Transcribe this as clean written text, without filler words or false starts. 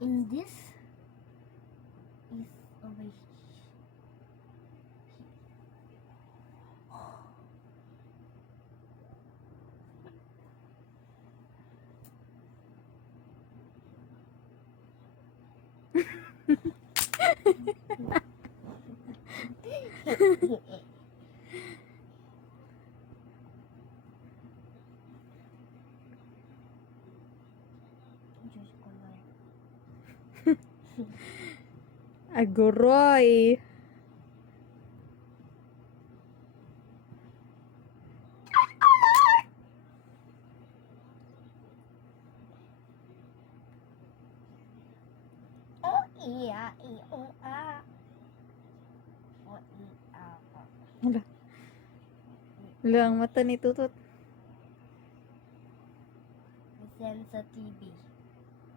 In this is over here. Diyos ko na. Aguroy. O iya i o a. O i a o. Wala. Wala ang mata ni Tutot. Listen sa TV.